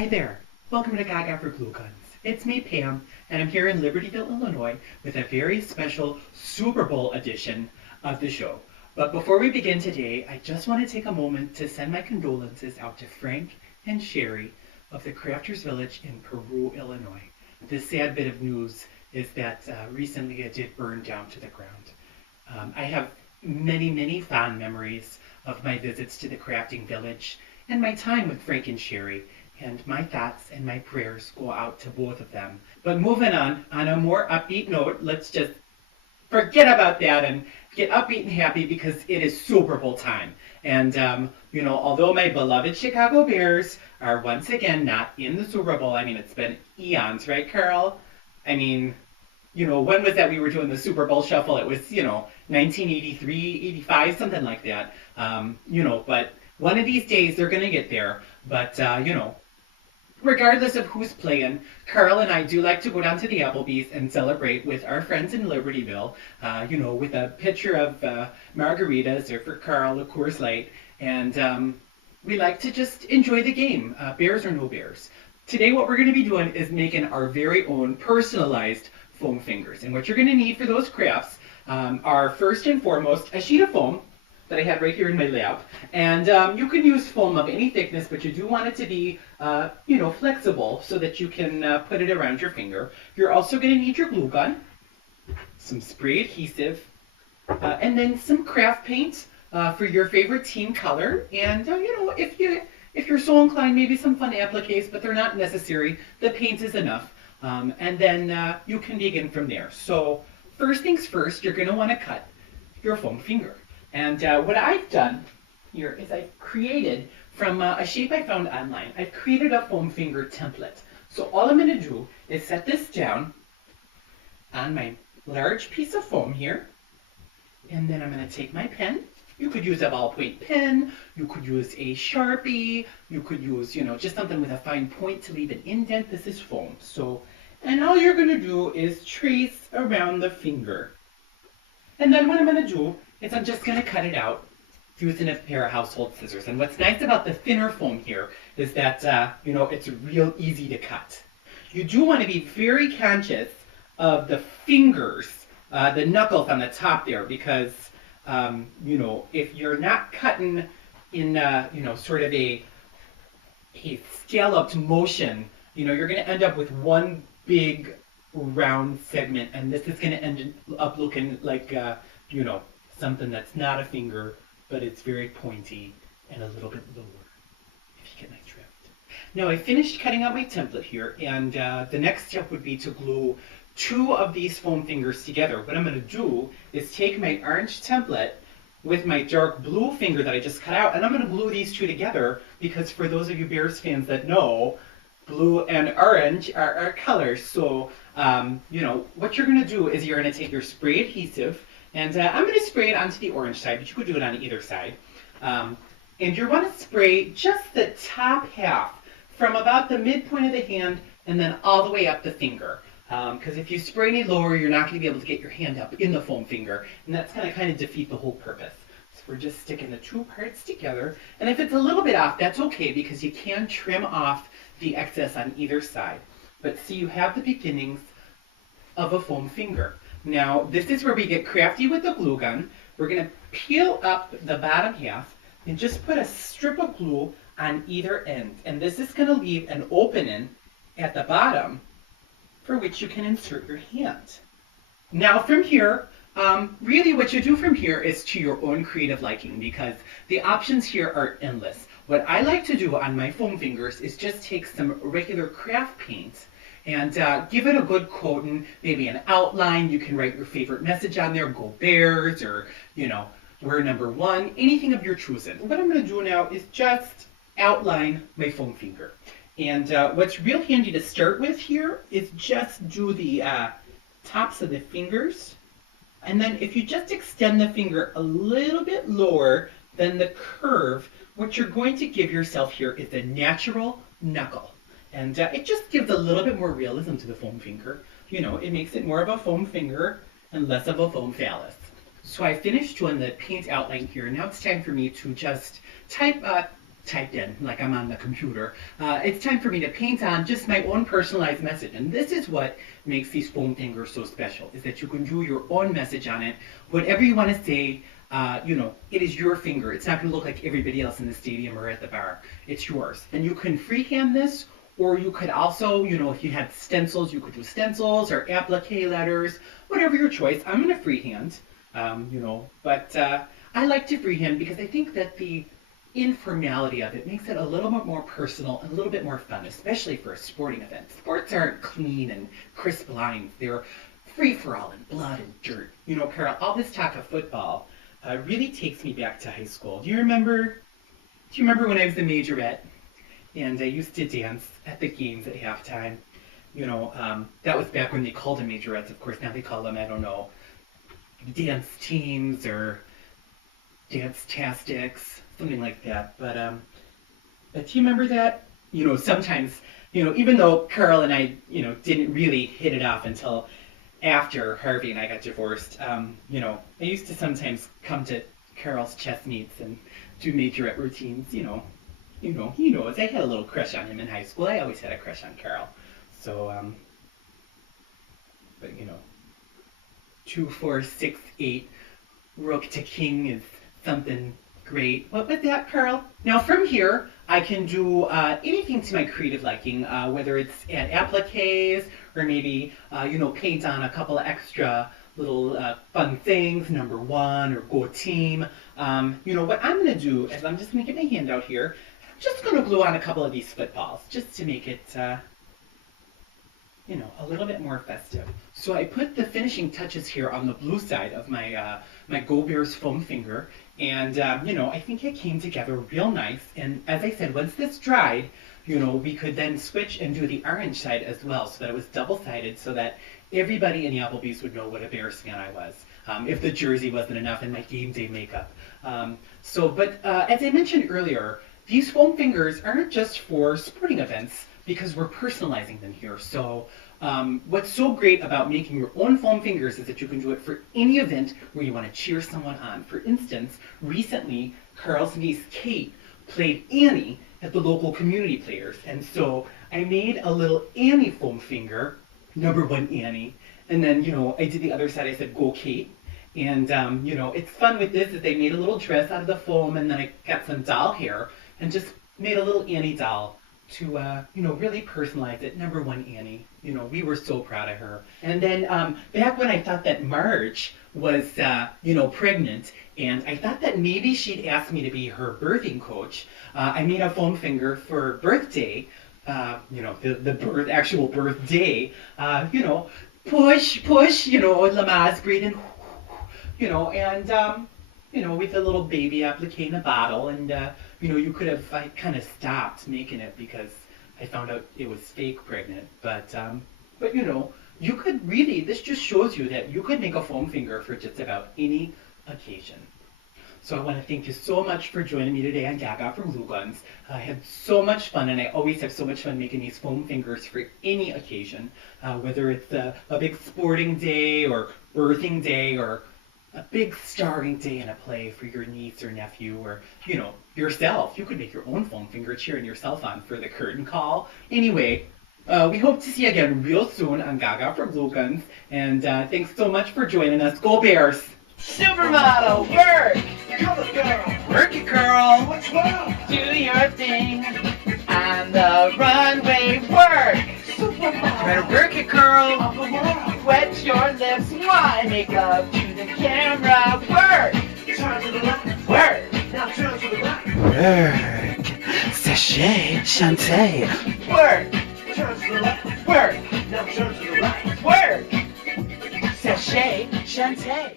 Hi there, welcome to GaGa for Glue Guns. It's me, Pam, and I'm here in Libertyville, Illinois with a very special Super Bowl edition of the show. But before we begin today, I just want to take a moment to send my condolences out to Frank and Sherry of the Crafters Village in Peru, Illinois. The sad bit of news is that recently it did burn down to the ground. I have many fond memories of my visits to the crafting village and my time with Frank and Sherry, and my thoughts and my prayers go out to both of them. But moving on a more upbeat note, let's just forget about that and get upbeat and happy because it is Super Bowl time. And, although my beloved Chicago Bears are once again not in the Super Bowl, I mean, it's been eons, right, Carl? I mean, when was that we were doing the Super Bowl shuffle? It was, 1983, 85, something like that. But one of these days they're going to get there. But, regardless of who's playing, Carl and I do like to go down to the Applebee's and celebrate with our friends in Libertyville, with a pitcher of margaritas, or for Carl, a Coors Light. And we like to just enjoy the game, Bears or no Bears. Today what we're going to be doing is making our very own personalized foam fingers. And what you're going to need for those crafts are first and foremost a sheet of foam that I have right here in my lap. And you can use foam of any thickness, but you do want it to be, flexible so that you can put it around your finger. You're also going to need your glue gun, some spray adhesive, and then some craft paint for your favorite team color. And, if you're so inclined, maybe some fun appliques, but they're not necessary. The paint is enough. And then you can begin from there. So first things first, you're going to want to cut your foam finger. And what I've done here is I've created, from a shape I found online, I've created a foam finger template. So all I'm going to do is set this down on my large piece of foam here. And then I'm going to take my pen. You could use a ballpoint pen. You could use a Sharpie. You could use, just something with a fine point to leave an indent. This is foam. And all you're going to do is trace around the finger. And then what I'm going to do is I'm just going to cut it out using a pair of household scissors. And what's nice about the thinner foam here is that, it's real easy to cut. You do want to be very conscious of the fingers, the knuckles on the top there, because, if you're not cutting in, sort of a scalloped motion, you're going to end up with one big round segment, and this is going to end up looking like, something that's not a finger, but it's very pointy and a little bit lower, if you get my drift. Now I finished cutting out my template here, and the next step would be to glue two of these foam fingers together. What I'm going to do is take my orange template with my dark blue finger that I just cut out, and I'm going to glue these two together, because for those of you Bears fans that know, blue and orange are our colors. So, what you're going to do is you're going to take your spray adhesive, and I'm going to spray it onto the orange side, but you could do it on either side. And you want to spray just the top half from about the midpoint of the hand and then all the way up the finger. Because if you spray any lower, you're not going to be able to get your hand up in the foam finger, and that's going to kind of defeat the whole purpose. So we're just sticking the two parts together. And if it's a little bit off, that's okay, because you can trim off the excess on either side. But see, you have the beginnings of a foam finger. Now, this is where we get crafty with the glue gun. We're going to peel up the bottom half and just put a strip of glue on either end. And this is going to leave an opening at the bottom for which you can insert your hand. Now from here, really what you do from here is to your own creative liking, because the options here are endless. What I like to do on my foam fingers is just take some regular craft paint and give it a good coating, maybe an outline. You can write your favorite message on there, go Bears, or, we're number one, anything of your choosing. What I'm going to do now is just outline my foam finger. And what's real handy to start with here is just do the tops of the fingers. And then if you just extend the finger a little bit lower than the curve, what you're going to give yourself here is a natural knuckle. And it just gives a little bit more realism to the foam finger. It makes it more of a foam finger and less of a foam phallus. So I finished doing the paint outline here. Now it's time for me to just type typed in, like I'm on the computer. It's time for me to paint on just my own personalized message. And this is what makes these foam fingers so special, is that you can do your own message on it. Whatever you want to say, it is your finger. It's not going to look like everybody else in the stadium or at the bar. It's yours. And you can freehand this, or you could also, if you had stencils, you could do stencils or applique letters, whatever your choice. I'm going to freehand, but I like to freehand because I think that the informality of it makes it a little bit more personal and a little bit more fun, especially for a sporting event. Sports aren't clean and crisp lines. They're free-for-all and blood and dirt. Carol, all this talk of football really takes me back to high school. Do you remember when I was a majorette and I used to dance at the games at halftime? That was back when they called them majorettes. Of course, now they call them, I don't know, dance teams or dance-tastics, something like that. But do you remember that? Sometimes, even though Carl and I, didn't really hit it off until after Harvey and I got divorced, I used to sometimes come to Carl's chess meets and do majorette routines. He knows. I had a little crush on him in high school. I always had a crush on Carl. So, 2, 4, 6, 8, rook to king is something great. What was that, Carl? Now from here, I can do anything to my creative liking, whether it's add appliques or maybe, paint on a couple of extra little fun things, number 1 or go team. What I'm going to do is I'm just going to get my hand out here. I'm just going to glue on a couple of these footballs just to make it, a little bit more festive. So I put the finishing touches here on the blue side of my my Go Bears foam finger, and I think it came together real nice. And as I said, once this dried, we could then switch and do the orange side as well, so that it was double-sided, so that everybody in the Applebee's would know what a Bears fan I was, if the jersey wasn't enough and my game day makeup. But as I mentioned earlier, these foam fingers aren't just for sporting events, because we're personalizing them here. So what's so great about making your own foam fingers is that you can do it for any event where you want to cheer someone on. For instance, recently, Carl's niece Kate played Annie at the local community players. And so I made a little Annie foam finger, number 1 Annie. And then, I did the other side, I said, go Kate. And, it's fun with this is they made a little dress out of the foam, and then I got some doll hair and just made a little Annie doll to, really personalize it. Number 1 Annie. We were so proud of her. And then back when I thought that Marge was, pregnant, and I thought that maybe she'd ask me to be her birthing coach, I made a foam finger for her birthday, the actual birthday, push, Lamaze breathing, and, with a little baby applique in a bottle, and, you could have, I kind of stopped making it because I found out it was fake pregnant, but you could really, this just shows you that you could make a foam finger for just about any occasion. So I want to thank you so much for joining me today on GaGa from Glue Guns. I had so much fun, and I always have so much fun making these foam fingers for any occasion, whether it's a big sporting day or birthing day or a big starring day in a play for your niece or nephew or, yourself. You could make your own foam finger cheering yourself on for the curtain call. Anyway, we hope to see you again real soon on GaGa from Glue Guns, and thanks so much for joining us. Go Bears! Supermodel, work! Come on, girl. Work it, girl! What's wrong? Do your thing on the runway, work! Supermodel. Better work it, girl! Up a while. Wet your lips, why make love to the camera, work! Turn to the left. Work! Now turn to the right. Work! Sachet, Shantae! Work! Turn to the left. Work! Now turn to the right. Work! Sachet, Shantae!